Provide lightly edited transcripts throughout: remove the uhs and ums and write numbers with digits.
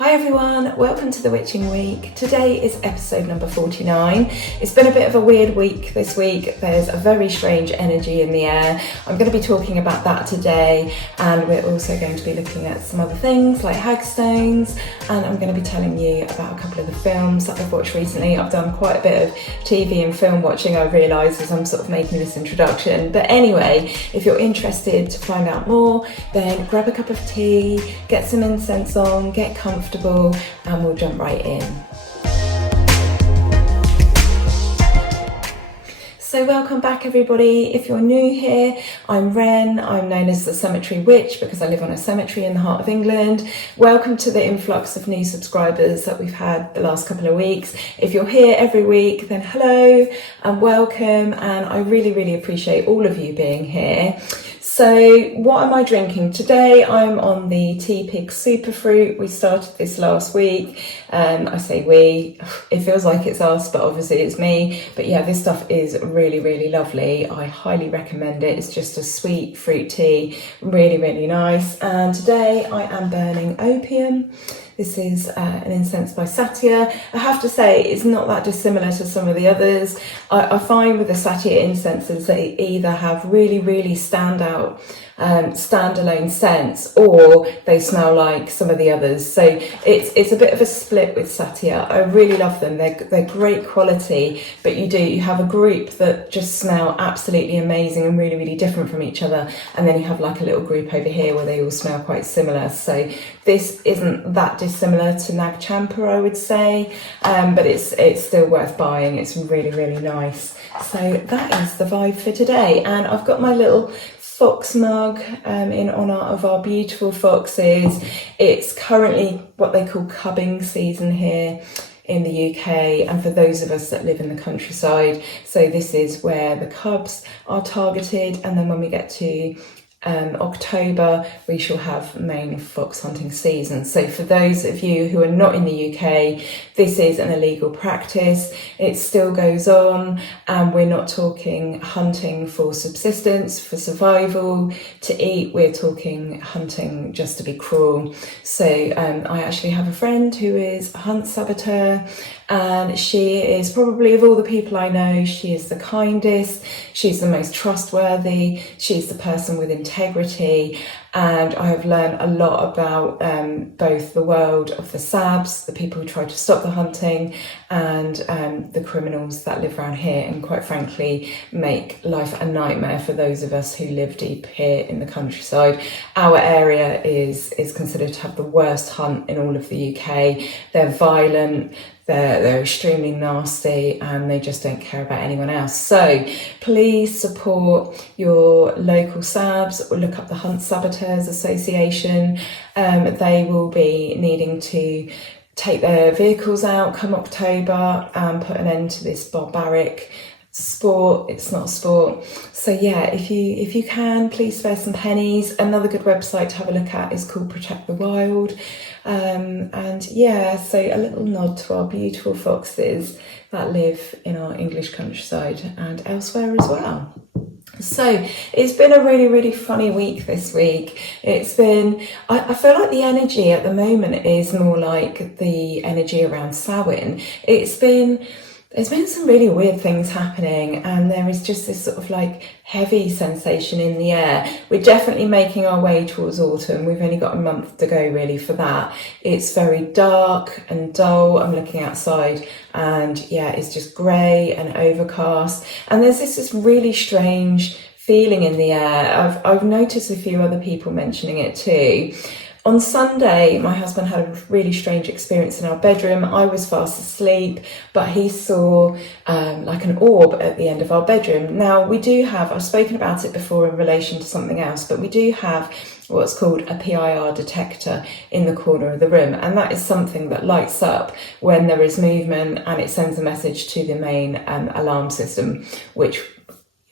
Hi everyone, welcome to the Witching Week. Today is episode number 49. It's been a bit of a weird week this week. There's a very strange energy in the air. I'm going to be talking about that today, and we're also going to be looking at some other things like hagstones, and I'm going to be telling you about a couple of the films that I've watched recently. I've done quite a bit of TV and film watching, I realise, as I'm sort of making this introduction. But anyway, if you're interested to find out more, then grab a cup of tea, get some incense on, get comfortable, and we'll jump right in. So welcome back everybody. If you're new here, I'm Wren. I'm known as the Cemetery Witch because I live on a cemetery in the heart of England. Welcome to the influx of new subscribers that we've had the last couple of weeks. If you're here every week, then hello and welcome, and I really appreciate all of you being here. So what am I drinking? Today I'm on the Tea Pig Superfruit. We started this last week. I say we, it feels like it's us, but obviously it's me. But yeah, this stuff is really lovely. I highly recommend it. It's just a sweet fruit tea, really nice. And today I am burning opium. This is an incense by Satya. I have to say it's not that dissimilar to some of the others. I find with the Satya incenses they either have really standout standalone scents, or they smell like some of the others. So it's a bit of a split with Satya. I really love them. They're great quality, but you have a group that just smell absolutely amazing and really different from each other, and then you have like a little group over here where they all smell quite similar. So this isn't that dissimilar to Nag Champa, I would say, but it's still worth buying. It's really nice. So that is the vibe for today, and I've got my little fox mug in honour of our beautiful foxes. It's currently what they call cubbing season here in the UK, and for those of us that live in the countryside, so this is where the cubs are targeted, and then when we get to October we shall have main fox hunting season. So for those of you who are not in the UK, this is an illegal practice. It still goes on, and we're not talking hunting for subsistence, for survival, to eat. We're talking hunting just to be cruel. So I actually have a friend who is a hunt saboteur, and she is probably, of all the people I know, she is the kindest, she's the most trustworthy, she's the person with integrity, and I have learned a lot about both the world of the sabs, the people who try to stop the hunting, and the criminals that live around here, and quite frankly make life a nightmare for those of us who live deep here in the countryside. Our area is considered to have the worst hunt in all of the UK. They're violent, they're extremely nasty, and they just don't care about anyone else. So please support your local sabs, or look up the Hunt Saboteurs Association. They will be needing to take their vehicles out come October and put an end to this barbaric sport. It's not a sport. So yeah, if you can, please spare some pennies. Another good website to have a look at is called Protect the Wild. And yeah, so a little nod to our beautiful foxes that live in our English countryside and elsewhere as well. So it's been a really funny week this week. It's been, I feel like the energy at the moment is more like the energy around Samhain. There's been some really weird things happening, and there is just this sort of like heavy sensation in the air. We're definitely making our way towards autumn. We've only got a month to go really for that. It's very dark and dull. I'm looking outside and yeah, it's just grey and overcast. And there's this really strange feeling in the air. I've noticed a few other people mentioning it too. On Sunday, my husband had a really strange experience in our bedroom. I was fast asleep, but he saw like an orb at the end of our bedroom. Now, we do have, I've spoken about it before in relation to something else, but we do have what's called a PIR detector in the corner of the room, and that is something that lights up when there is movement, and it sends a message to the main alarm system, which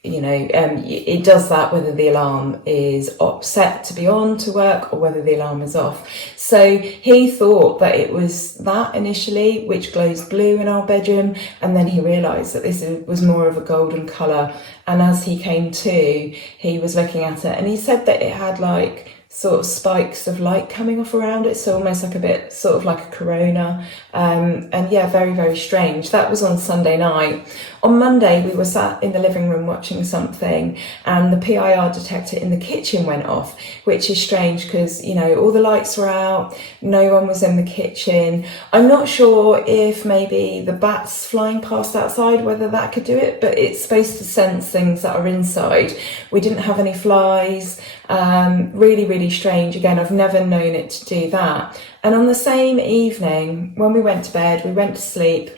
it does that whether the alarm is set to be on to work or whether the alarm is off. So he thought that it was that initially, which glows blue in our bedroom, and then he realised that this was more of a golden colour. And as he came to, he was looking at it, and he said that it had like sort of spikes of light coming off around it, so almost like a bit sort of like a corona, and yeah, very, very strange. That was on Sunday night. On Monday we were sat in the living room watching something, and the PIR detector in the kitchen went off, which is strange because, you know, all the lights were out, no one was in the kitchen. I'm not sure if maybe the bats flying past outside, whether that could do it, but it's supposed to sense things that are inside. We didn't have any flies. Really, really strange. Again, I've never known it to do that. And on the same evening, when we went to bed, we went to sleep.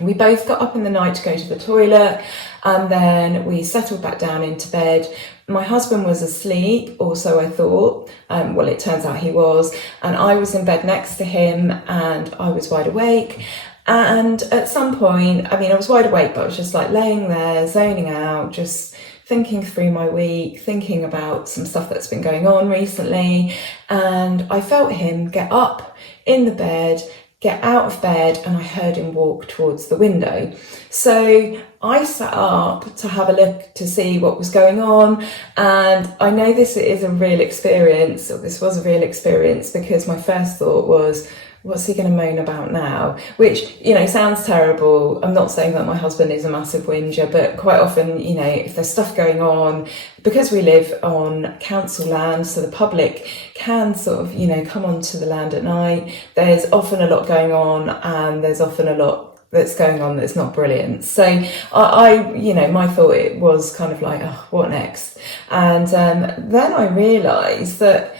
We both got up in the night to go to the toilet, and then we settled back down into bed. My husband was asleep, or so I thought. Well, it turns out he was. And I was in bed next to him, and I was wide awake. And at some point, I mean, I was wide awake, but I was just like laying there, zoning out, just thinking through my week, thinking about some stuff that's been going on recently. And I felt him get up in the bed, get out of bed, and I heard him walk towards the window. So I sat up to have a look to see what was going on. And I know this is a real experience, or this was a real experience, because my first thought was, what's he going to moan about now? Which, you know, sounds terrible. I'm not saying that my husband is a massive whinger, but quite often, you know, if there's stuff going on, because we live on council land, so the public can sort of, you know, come onto the land at night. There's often a lot going on, and there's often a lot that's going on that's not brilliant. So I you know, my thought it was kind of like, oh, what next? And then I realised that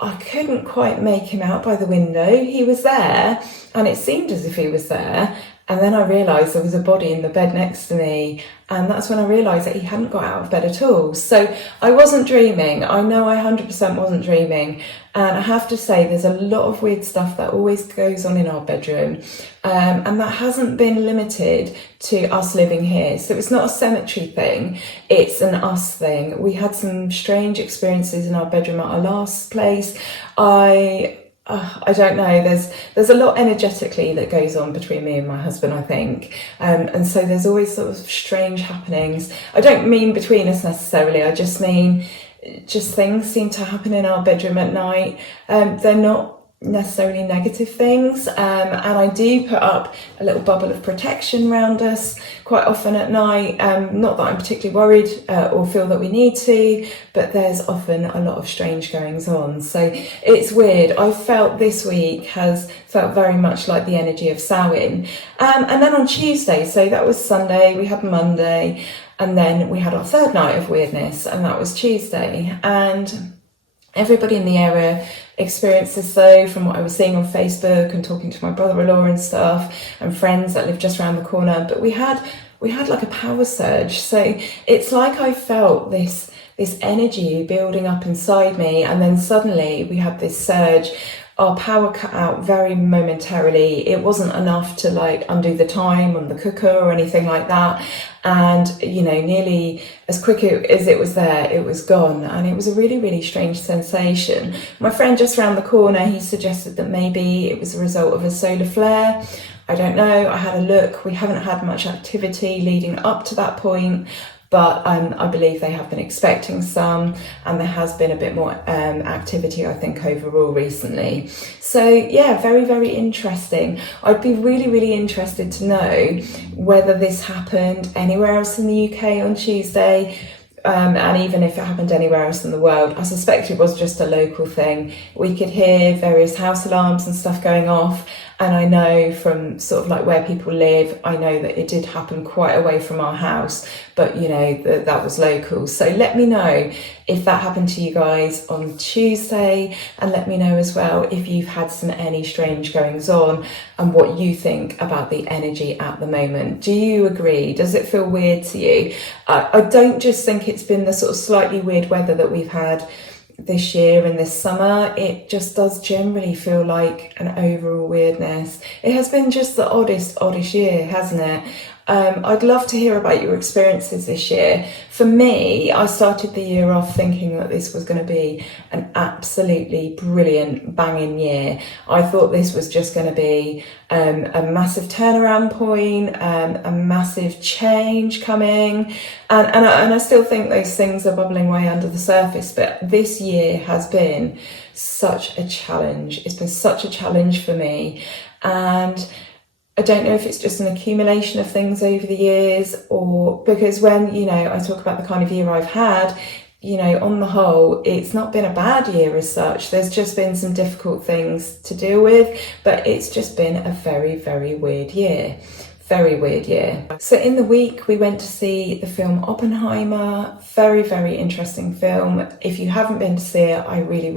I couldn't quite make him out by the window. He was there, and it seemed as if he was there. And then I realised there was a body in the bed next to me, and that's when I realised that he hadn't got out of bed at all. So I wasn't dreaming. I know I 100% wasn't dreaming. And I have to say, there's a lot of weird stuff that always goes on in our bedroom, and that hasn't been limited to us living here. So it's not a cemetery thing, it's an us thing. We had some strange experiences in our bedroom at our last place. I don't know, there's a lot energetically that goes on between me and my husband, I think. And so there's always sort of strange happenings. I don't mean between us necessarily, I just mean just things seem to happen in our bedroom at night. They're not necessarily negative things, and I do put up a little bubble of protection around us quite often at night. Not that I'm particularly worried or feel that we need to, but there's often a lot of strange goings on. So it's weird. I felt this week has felt very much like the energy of Samhain. And then on Tuesday, so that was Sunday, we had Monday, and then we had our third night of weirdness, and that was Tuesday. And everybody in the area experienced this though, from what I was seeing on Facebook and talking to my brother-in-law and stuff, and friends that live just around the corner. But we had like a power surge. So it's like I felt this energy building up inside me, and then suddenly we had this surge. Our power cut out very momentarily. It wasn't enough to like undo the time on the cooker or anything like that. And, you know, nearly as quick as it was there, it was gone. And it was a really, really strange sensation. My friend just around the corner, he suggested that maybe it was a result of a solar flare. I don't know. I had a look. We haven't had much activity leading up to that point, but I believe they have been expecting some, and there has been a bit more activity, I think, overall recently. So yeah, very, very interesting. I'd be really, really interested to know whether this happened anywhere else in the UK on Tuesday, and even if it happened anywhere else in the world. I suspect it was just a local thing. We could hear various house alarms and stuff going off, and I know from sort of like where people live, I know that it did happen quite away from our house, but you know, that was local. So let me know if that happened to you guys on Tuesday, and let me know as well if you've had any strange goings on and what you think about the energy at the moment. Do you agree? Does it feel weird to you? I don't just think it's been the sort of slightly weird weather that we've had this year and this summer. It just does generally feel like an overall weirdness. It has been just the oddest year, hasn't it? I'd love to hear about your experiences this year. For me, I started the year off thinking that this was going to be an absolutely brilliant, banging year. I thought this was just going to be a massive turnaround point, a massive change coming. And I still think those things are bubbling away under the surface. But this year has been such a challenge. It's been such a challenge for me. And I don't know if it's just an accumulation of things over the years, or because when, I talk about the kind of year I've had, on the whole, it's not been a bad year as such. There's just been some difficult things to deal with, but it's just been a very, very weird year. Very weird year. So in the week, we went to see the film Oppenheimer. Very, very interesting film. If you haven't been to see it, I really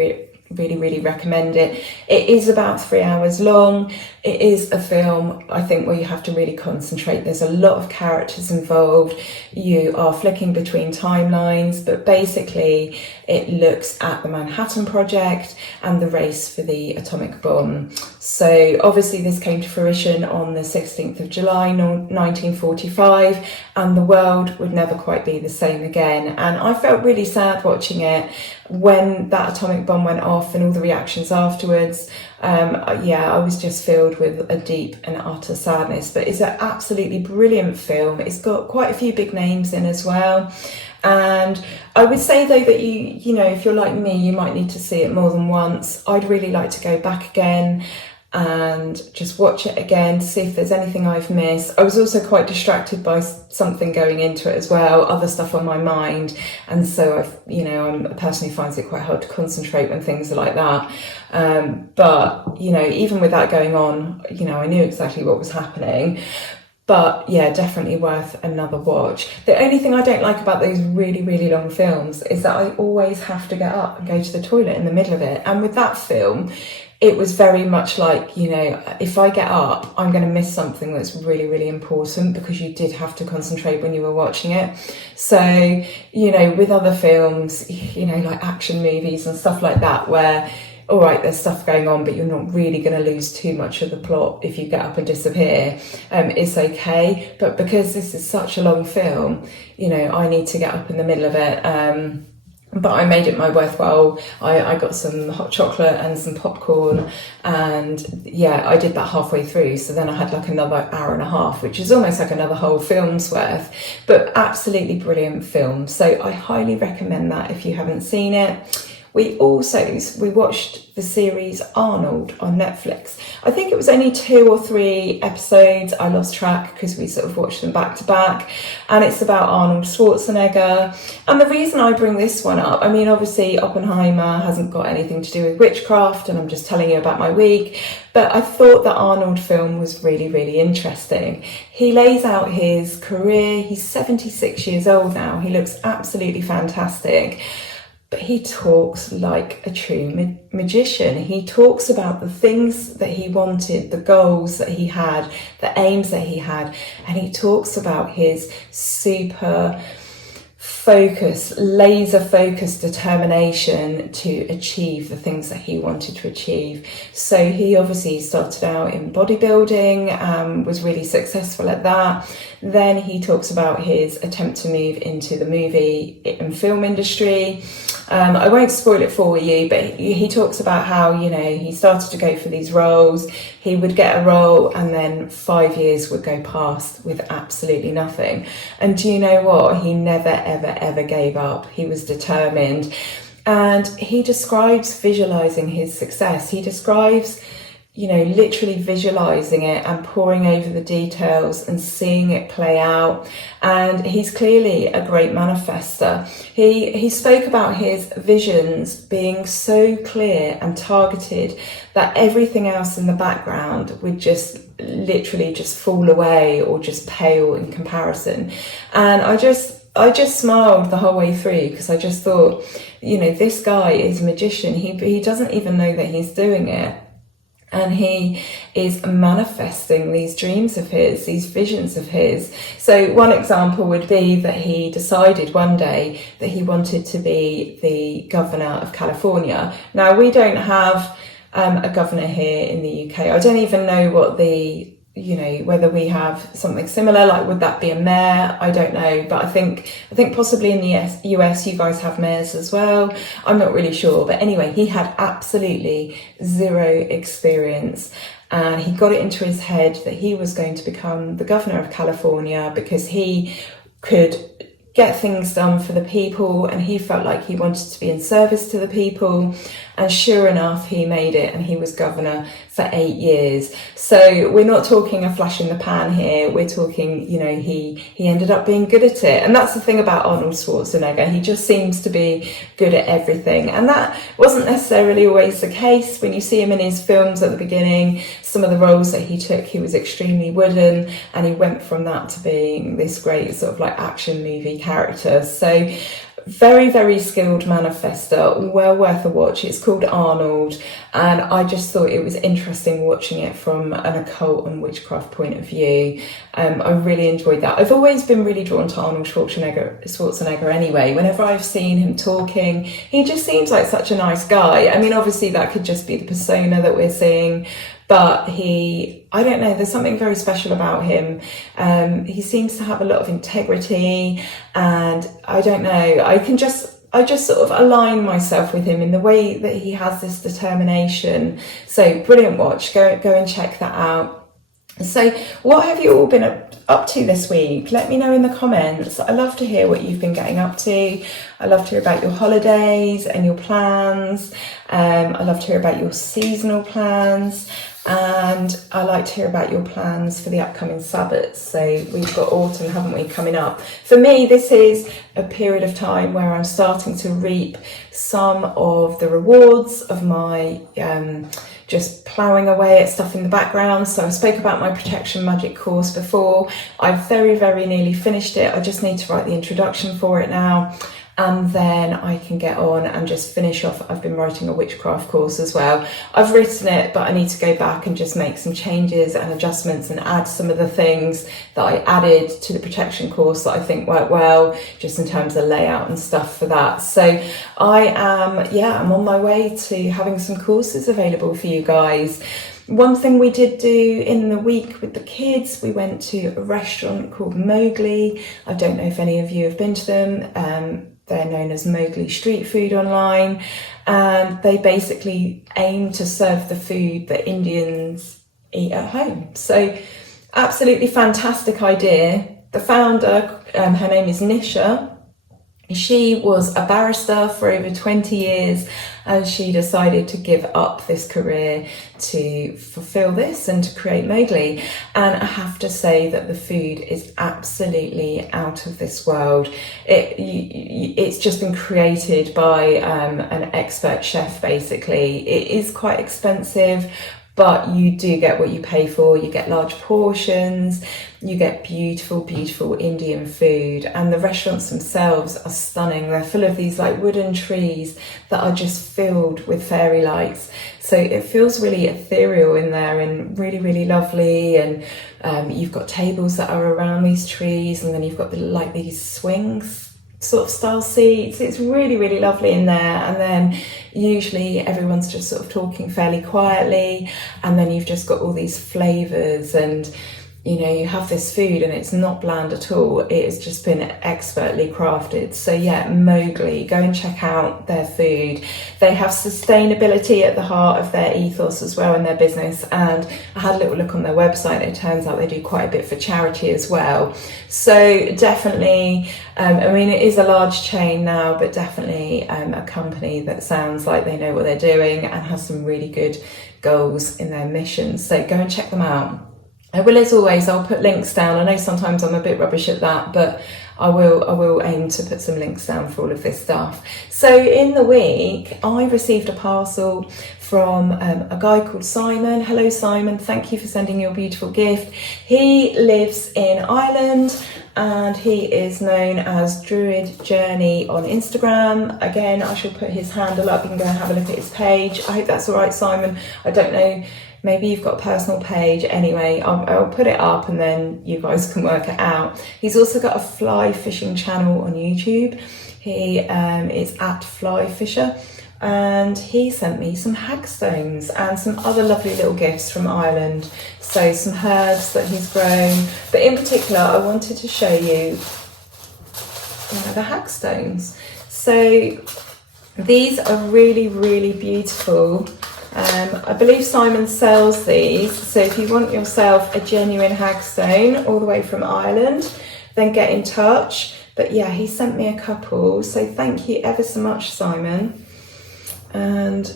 recommend it. It is about 3 hours long. It is a film, I think, where you have to really concentrate. There's a lot of characters involved. You are flicking between timelines, but basically it looks at the Manhattan Project and the race for the atomic bomb. So obviously this came to fruition on the 16th of July 1945, and the world would never quite be the same again. And I felt really sad watching it when that atomic bomb went off and all the reactions afterwards. I was just filled with a deep and utter sadness. But it's an absolutely brilliant film. It's got quite a few big names in as well. And I would say though that if you're like me, you might need to see it more than once. I'd really like to go back again and just watch it again to see if there's anything I've missed. I was also quite distracted by something going into it as well, other stuff on my mind, and so I'm a person who finds it quite hard to concentrate when things are like that. But even with that going on, I knew exactly what was happening. But yeah, definitely worth another watch. The only thing I don't like about those really, really long films is that I always have to get up and go to the toilet in the middle of it. And with that film, it was very much like, if I get up, I'm going to miss something that's really, really important, because you did have to concentrate when you were watching it. So, with other films, like action movies and stuff like that, where, all right, there's stuff going on, but you're not really going to lose too much of the plot if you get up and disappear. It's okay. But because this is such a long film, I need to get up in the middle of it. But I made it my worthwhile. I got some hot chocolate and some popcorn, and yeah, I did that halfway through. So then I had like another hour and a half, which is almost like another whole film's worth, but absolutely brilliant film. So I highly recommend that if you haven't seen it. We watched the series Arnold on Netflix. I think it was only 2 or 3 episodes. I lost track because we sort of watched them back to back. And it's about Arnold Schwarzenegger. And the reason I bring this one up, obviously Oppenheimer hasn't got anything to do with witchcraft, and I'm just telling you about my week. But I thought the Arnold film was really, really interesting. He lays out his career. He's 76 years old now. He looks absolutely fantastic. But he talks like a true magician. He talks about the things that he wanted, the goals that he had, the aims that he had, and he talks about his super laser focused determination to achieve the things that he wanted to achieve. So he obviously started out in bodybuilding, was really successful at that. Then he talks about his attempt to move into the movie and film industry. I won't spoil it for you, but he talks about how, he started to go for these roles. He would get a role and then 5 years would go past with absolutely nothing. And do you know what? He never, ever gave up. He was determined. And he describes visualizing his success. He describes, literally visualizing it and poring over the details and seeing it play out. And he's clearly a great manifester. He spoke about his visions being so clear and targeted that everything else in the background would just literally just fall away or just pale in comparison. And I just smiled the whole way through, because I just thought, this guy is a magician. He doesn't even know that he's doing it. And he is manifesting these dreams of his, these visions of his. So one example would be that he decided one day that he wanted to be the governor of California. Now, we don't have a governor here in the UK. I don't even know what the you know, whether we have something similar, like would that be a mare? I don't know, but I think possibly in the US you guys have mares as well. I'm not really sure, but anyway, he had absolutely zero experience, and he got it into his head that he was going to become the governor of California because he could get things done for the people, and he felt like he wanted to be in service to the people. And sure enough, he made it, and he was governor for 8 years. So we're not talking a flash in the pan here. We're talking, you know, he ended up being good at it. And that's the thing about Arnold Schwarzenegger. He just seems to be good at everything. And that wasn't necessarily always the case. When you see him in his films at the beginning, some of the roles that he took, he was extremely wooden, and he went from that to being this great sort of like action movie character. So very, very skilled manifester, well worth a watch. It's called Arnold, and I just thought it was interesting watching it from an occult and witchcraft point of view. I really enjoyed that. I've always been really drawn to Arnold Schwarzenegger anyway. Whenever I've seen him talking, he just seems like such a nice guy. I mean, obviously that could just be the persona that we're seeing, but I don't know, there's something very special about him. He seems to have a lot of integrity, and I don't know, I just sort of align myself with him in the way that he has this determination. So brilliant watch, go and check that out. So what have you all been up to this week? Let me know in the comments. I love to hear what you've been getting up to. I love to hear about your holidays and your plans. I love to hear about your seasonal plans. And I like to hear about your plans for the upcoming Sabbats. So we've got autumn, haven't we, coming up. For me, this is a period of time where I'm starting to reap some of the rewards of my just ploughing away at stuff in the background. So I spoke about my Protection Magic course before. I've very, very nearly finished it. I just need to write the introduction for it now, and then I can get on and just finish off. I've been writing a witchcraft course as well. I've written it, but I need to go back and just make some changes and adjustments and add some of the things that I added to the protection course that I think work well, just in terms of layout and stuff for that. So I'm on my way to having some courses available for you guys. One thing we did do in the week with the kids, we went to a restaurant called Mowgli. I don't know if any of you have been to them. They're known as Mowgli Street Food online, and they basically aim to serve the food that Indians eat at home. So absolutely fantastic idea. The founder, her name is Nisha. She was a barrister for over 20 years, and she decided to give up this career to fulfill this and to create Mowgli. And I have to say that the food is absolutely out of this world. It's just been created by an expert chef, basically. It is quite expensive, but you do get what you pay for. You get large portions, you get beautiful, beautiful Indian food, and the restaurants themselves are stunning. They're full of these like wooden trees that are just filled with fairy lights. So it feels really ethereal in there and really, really lovely. And you've got tables that are around these trees, and then you've got these swings sort of style seats. It's really, really lovely in there. And then usually everyone's just sort of talking fairly quietly, and then you've just got all these flavors, and you know, you have this food and it's not bland at all. It has just been expertly crafted. So yeah, Mowgli, go and check out their food. They have sustainability at the heart of their ethos as well in their business. And I had a little look on their website. It turns out they do quite a bit for charity as well. So definitely, it is a large chain now, but definitely a company that sounds like they know what they're doing and has some really good goals in their mission. So go and check them out. I will, as always, I'll put links down. I know sometimes I'm a bit rubbish at that, but I will aim to put some links down for all of this stuff. So in the week, I received a parcel from a guy called Simon. Hello, Simon. Thank you for sending your beautiful gift. He lives in Ireland, and he is known as Druid Journey on Instagram. Again, I shall put his handle up. You can go and have a look at his page. I hope that's all right, Simon. I don't know. Maybe you've got a personal page. Anyway, I'll put it up and then you guys can work it out. He's also got a fly fishing channel on YouTube. He is at Fly Fisher. and he sent me some hagstones and some other lovely little gifts from Ireland. So some herbs that he's grown, but in particular I wanted to show you the hagstones. So these are really, really beautiful. I believe Simon sells these, so if you want yourself a genuine hagstone all the way from Ireland, then get in touch. But yeah, he sent me a couple, so thank you ever so much, Simon. And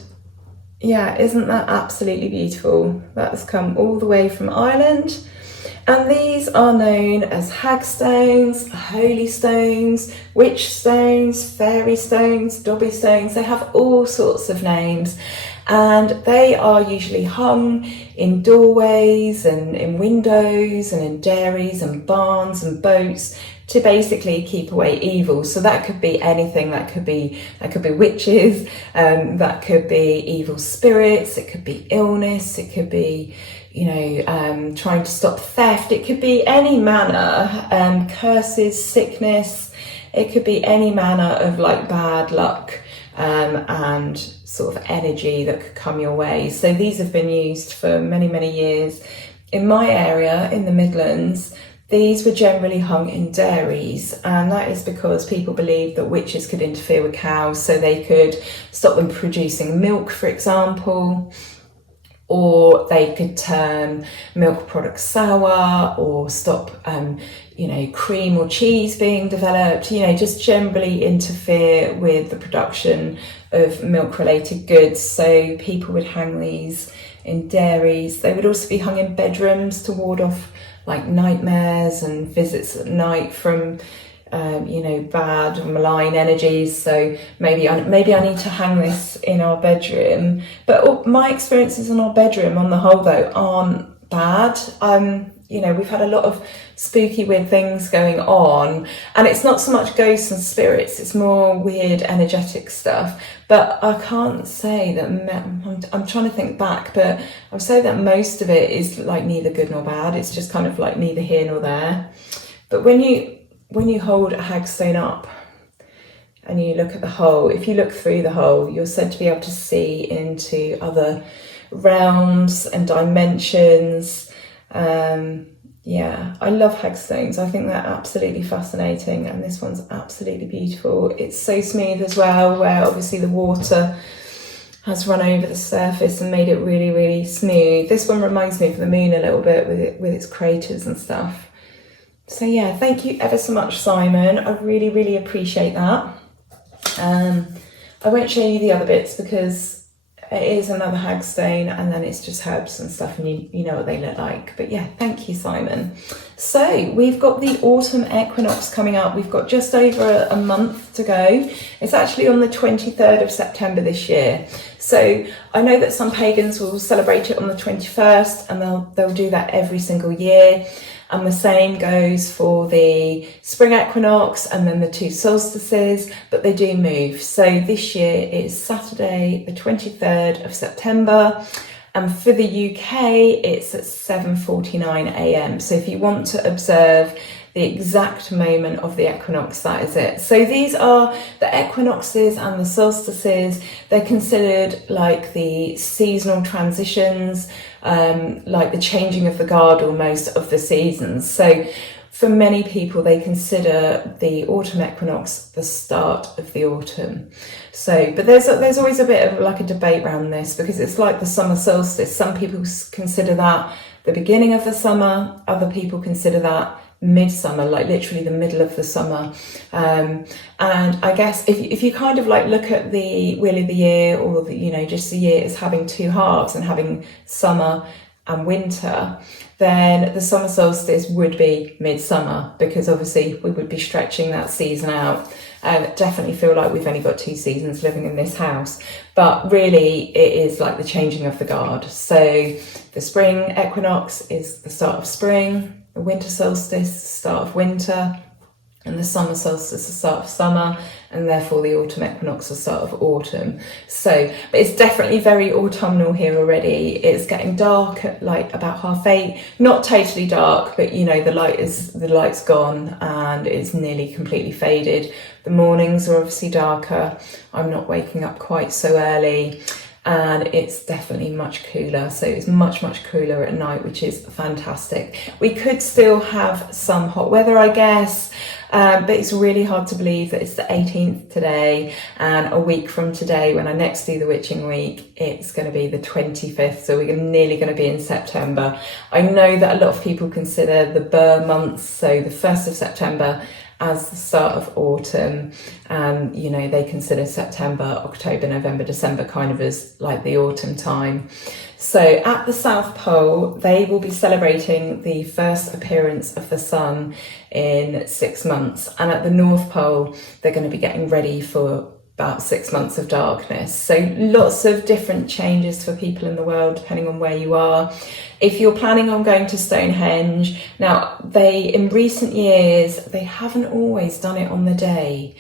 yeah, isn't that absolutely beautiful? That has come all the way from Ireland. And these are known as hagstones, holy stones, witch stones, fairy stones, dobby stones. They have all sorts of names, and they are usually hung in doorways and in windows and in dairies and barns and boats to basically keep away evil. So that could be anything. That could be witches, that could be evil spirits, it could be illness, it could be trying to stop theft, it could be any manner, curses, sickness, it could be any manner of like bad luck and sort of energy that could come your way. So these have been used for many, many years. In my area, in the Midlands, these were generally hung in dairies, and that is because people believed that witches could interfere with cows, so they could stop them producing milk, for example, or they could turn milk products sour, or stop cream or cheese being developed, just generally interfere with the production of milk related goods. So people would hang these in dairies. They would also be hung in bedrooms to ward off like nightmares and visits at night from bad or malign energies. So maybe I need to hang this in our bedroom. But my experiences in our bedroom on the whole though aren't bad. We've had a lot of spooky weird things going on, and it's not so much ghosts and spirits, it's more weird energetic stuff. But I can't say that, I'm trying to think back, but I would say that most of it is like neither good nor bad. It's just kind of like neither here nor there. But when you hold a hagstone up and you look at the hole, if you look through the hole, you're said to be able to see into other realms and dimensions. I love hagstones. I think they're absolutely fascinating, and this one's absolutely beautiful. It's so smooth as well, where obviously the water has run over the surface and made it really, really smooth. This one reminds me of the moon a little bit with its craters and stuff. So yeah, thank you ever so much, Simon. I really, really appreciate that. I won't show you the other bits because it is another hagstone, and then it's just herbs and stuff, and you know what they look like. But yeah, thank you, Simon. So we've got the autumn equinox coming up. We've got just over a month to go. It's actually on the 23rd of September this year. So I know that some pagans will celebrate it on the 21st, and they'll do that every single year. And the same goes for the spring equinox and then the two solstices, but they do move. So this year it's Saturday, the 23rd of September. And for the UK, it's at 7:49 a.m. So if you want to observe the exact moment of the equinox, that is it. So these are the equinoxes and the solstices. They're considered like the seasonal transitions, like the changing of the guard almost of the seasons. So for many people, they consider the autumn equinox the start of the autumn. So, but there's always a bit of like a debate around this, because it's like the summer solstice. Some people consider that the beginning of the summer. Other people consider that midsummer, like literally the middle of the summer. And I guess if you kind of like look at the wheel of the year, or just the year as having two halves and having summer and winter, then the summer solstice would be midsummer, because obviously we would be stretching that season out. Definitely feel like we've only got two seasons living in this house, but really it is like the changing of the guard. So the spring equinox is the start of spring, the winter solstice, start of winter, and the summer solstice is the start of summer, and therefore the autumn equinox is the start of autumn. So, but it's definitely very autumnal here already. It's getting dark at like about 8:30, not totally dark, but you know, the light's gone and it's nearly completely faded. The mornings are obviously darker. I'm not waking up quite so early, and it's definitely much cooler. So it's much cooler at night, which is fantastic. We could still have some hot weather, I guess, but it's really hard to believe that it's the 18th today, and a week from today, when I next do the witching week, it's going to be the 25th, so we're nearly going to be in September. I know that a lot of people consider the Ber months, so the 1st of September, as the start of autumn, and you know, they consider September, October, November, December kind of as like the autumn time. So at the South Pole, they will be celebrating the first appearance of the sun in 6 months, and at the North Pole they're going to be getting ready for about 6 months of darkness. So lots of different changes for people in the world depending on where you are. If you're planning on going to Stonehenge, now in recent years, they haven't always done it on the day,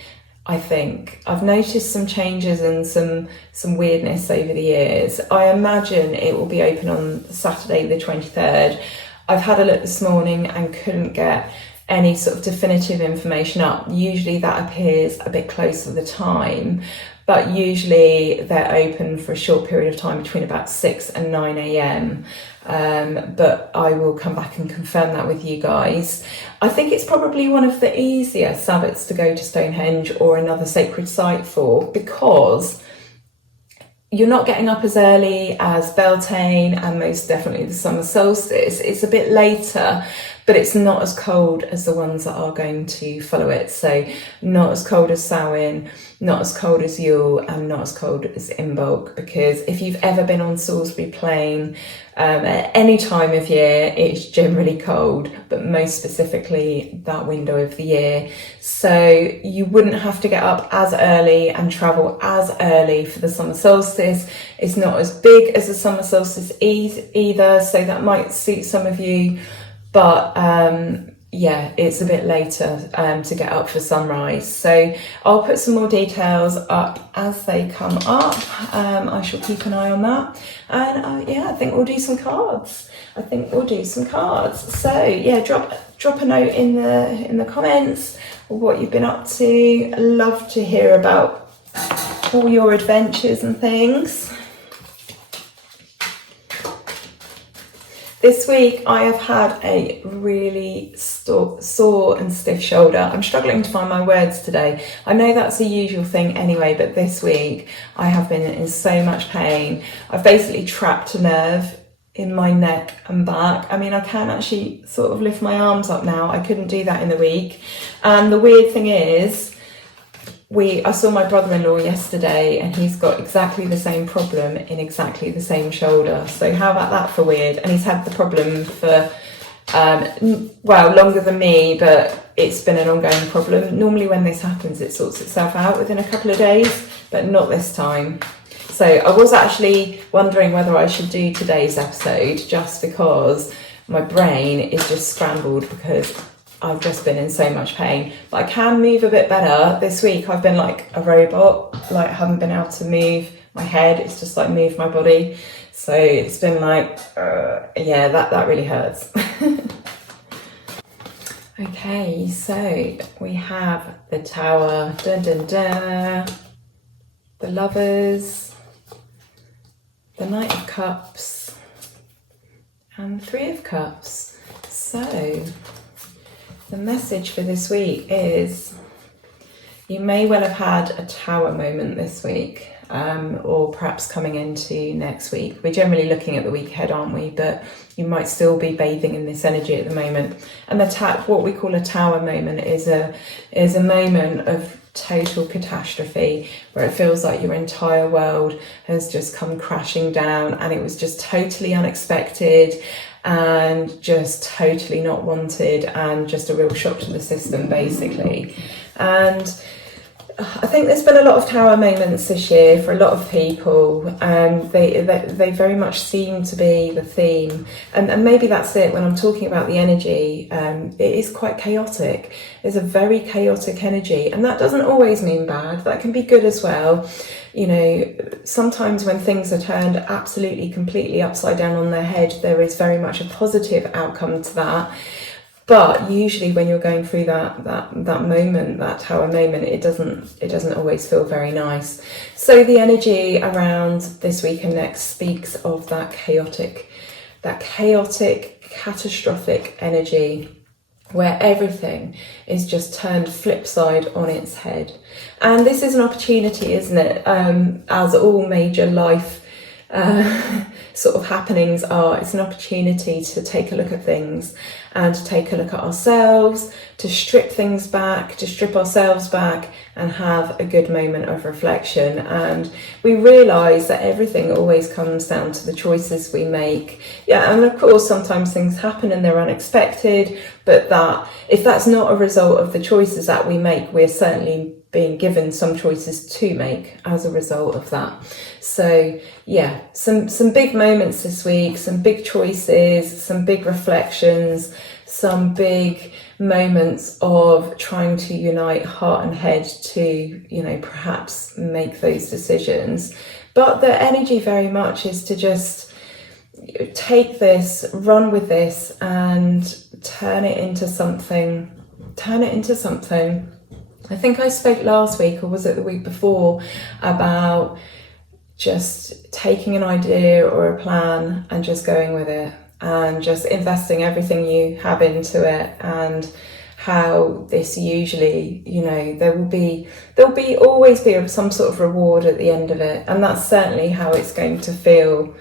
I think. I've noticed some changes and some weirdness over the years. I imagine it will be open on Saturday the 23rd. I've had a look this morning and couldn't get any sort of definitive information up. Usually that appears a bit closer to the time, but usually they're open for a short period of time between about 6 and 9 a.m. But I will come back and confirm that with you guys. I think it's probably one of the easier Sabbats to go to Stonehenge or another sacred site for, because you're not getting up as early as Beltane and most definitely the summer solstice. It's a bit later, but it's not as cold as the ones that are going to follow it. So not as cold as Samhain, not as cold as Yule, and not as cold as Imbolc, because if you've ever been on Salisbury Plain, at any time of year, it's generally cold, but most specifically that window of the year. So you wouldn't have to get up as early and travel as early for the summer solstice. It's not as big as the summer solstice either, so that might suit some of you. But yeah, it's a bit later to get up for sunrise. So I'll put some more details up as they come up. I shall keep an eye on that. And yeah, I think we'll do some cards. So yeah, drop a note in the comments of what you've been up to. I love to hear about all your adventures and things. This week I have had a really sore and stiff shoulder. I'm struggling to find my words today. I know that's the usual thing anyway, but this week I have been in so much pain. I've basically trapped a nerve in my neck and back. I mean, I can actually sort of lift my arms up now. I couldn't do that in the week. And the weird thing is, I saw my brother-in-law yesterday, and he's got exactly the same problem in exactly the same shoulder. So how about that for weird? And he's had the problem for, longer than me, but it's been an ongoing problem. Normally when this happens, it sorts itself out within a couple of days, but not this time. So I was actually wondering whether I should do today's episode, just because my brain is just scrambled because I've just been in so much pain. But I can move a bit better. This week I've been like a robot, like I haven't been able to move my head, it's just like move my body. So it's been like, yeah, that really hurts. Okay, so we have the Tower, dun dun dun, the Lovers, the Knight of Cups, and the Three of Cups. So the message for this week is, you may well have had a Tower moment this week, or perhaps coming into next week. We're generally looking at the week ahead, aren't we? But you might still be bathing in this energy at the moment. And what we call a Tower moment is a moment of total catastrophe, where it feels like your entire world has just come crashing down, and it was just totally unexpected and just totally not wanted, and just a real shock to the system basically. And I think there's been a lot of tower moments this year for a lot of people, and they very much seem to be the theme. And maybe that's it. When I'm talking about the energy, it is quite chaotic. It's a very chaotic energy, and that doesn't always mean bad. That can be good as well. You know, sometimes when things are turned absolutely, completely upside down on their head, there is very much a positive outcome to that. But usually when you're going through that moment, that tower moment, it doesn't always feel very nice. So the energy around this week and next speaks of that chaotic, catastrophic energy where everything is just turned flip side on its head. And this is an opportunity, isn't it? As all major life sort of happenings are, it's an opportunity to take a look at things and to take a look at ourselves, to strip ourselves back and have a good moment of reflection. And we realise that everything always comes down to the choices we make. Yeah, and of course sometimes things happen and they're unexpected, but that if that's not a result of the choices that we make, we're certainly being given some choices to make as a result of that. So yeah, some big moments this week, some big choices, some big reflections, some big moments of trying to unite heart and head to, you know, perhaps make those decisions. But the energy very much is to just take this, run with this, and turn it into something. I think I spoke last week, or was it the week before, about just taking an idea or a plan and just going with it and just investing everything you have into it, and how this usually, you know, there'll always be some sort of reward at the end of it. And that's certainly how it's going to feel,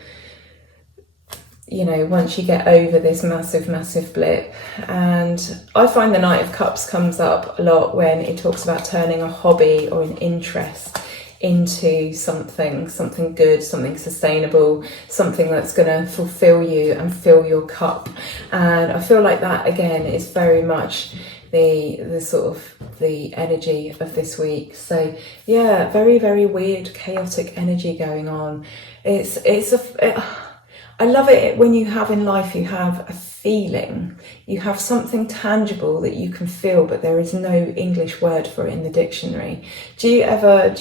you know, once you get over this massive blip. And I find the Knight of Cups comes up a lot when it talks about turning a hobby or an interest into something good, something sustainable, something that's going to fulfill you and fill your cup. And I feel like that again is very much the sort of the energy of this week. So yeah, very, very weird, chaotic energy going on. I love it when you have in life, you have a feeling, you have something tangible that you can feel, but there is no English word for it in the dictionary. Do you ever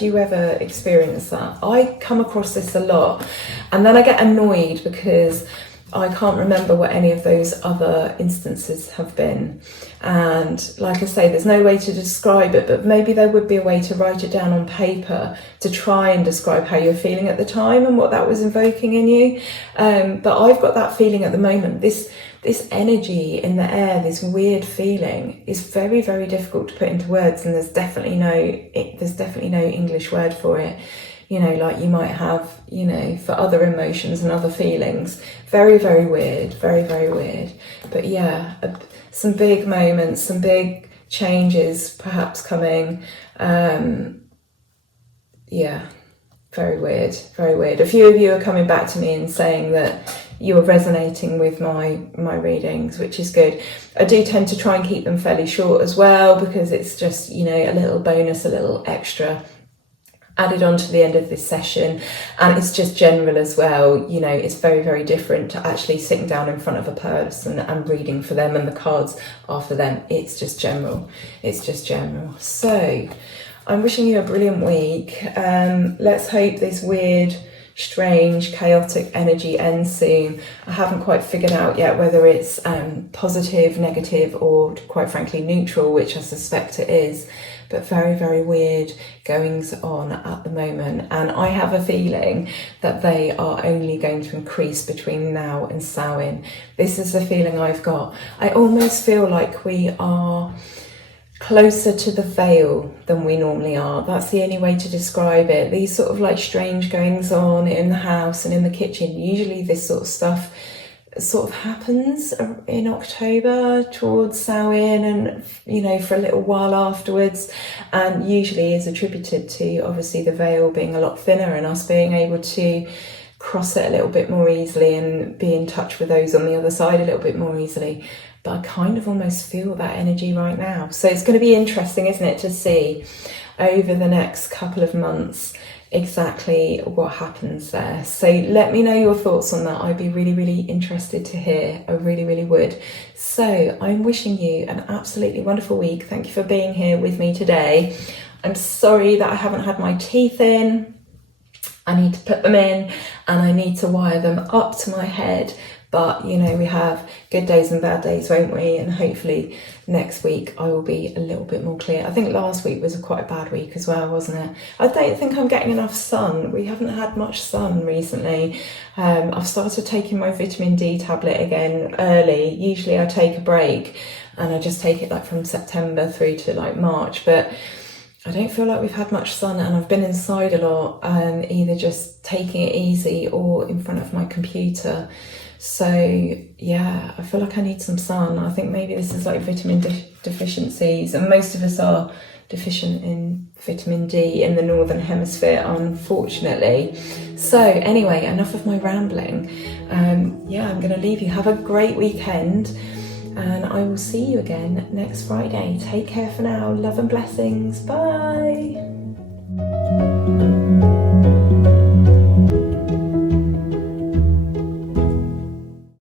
experience that? I come across this a lot, and then I get annoyed because I can't remember what any of those other instances have been. And like I say, there's no way to describe it, but maybe there would be a way to write it down on paper to try and describe how you're feeling at the time and what that was invoking in you. But I've got that feeling at the moment. This energy in the air, this weird feeling, is very, very difficult to put into words, and there's definitely no English word for it. You know, like you might have, you know, for other emotions and other feelings. Very, very weird, very, very weird. But yeah, some big moments, some big changes perhaps coming. Yeah, very weird, very weird. A few of you are coming back to me and saying that you are resonating with my readings, which is good. I do tend to try and keep them fairly short as well, because it's just, you know, a little bonus, a little extra added on to the end of this session. And it's just general as well. You know, it's very, very different to actually sitting down in front of a person and reading for them, and the cards are for them. It's just general. So I'm wishing you a brilliant week. Let's hope this weird, strange, chaotic energy ends soon. I haven't quite figured out yet whether it's positive, negative, or quite frankly neutral, which I suspect it is. But very, very weird goings on at the moment. And I have a feeling that they are only going to increase between now and Samhain. This is the feeling I've got. I almost feel like we are closer to the veil than we normally are. That's the only way to describe it. These sort of like strange goings on in the house and in the kitchen. Usually this sort of stuff sort of happens in October towards Samhain, and you know, for a little while afterwards, and usually is attributed to obviously the veil being a lot thinner and us being able to cross it a little bit more easily and be in touch with those on the other side a little bit more easily. But I kind of almost feel that energy right now. So it's going to be interesting, isn't it, to see. over the next couple of months exactly what happens there. So let me know your thoughts on that. I'd be really, really interested to hear. I really, really would. So I'm wishing you an absolutely wonderful week. Thank you for being here with me today. I'm sorry that I haven't had my teeth in. I need to put them in and I need to wire them up to my head. But, you know, we have good days and bad days, won't we? And hopefully next week I will be a little bit more clear. I think last week was quite a bad week as well, wasn't it? I don't think I'm getting enough sun. We haven't had much sun recently. I've started taking my vitamin D tablet again early. Usually I take a break and I just take it like from September through to like March. But I don't feel like we've had much sun, and I've been inside a lot, either just taking it easy or in front of my computer. So yeah, I feel like I need some sun. I think maybe this is like vitamin deficiencies, and most of us are deficient in vitamin D in the Northern Hemisphere, unfortunately. So anyway, enough of my rambling. Yeah, I'm going to leave you. Have a great weekend, and I will see you again next Friday. Take care for now. Love and blessings. Bye.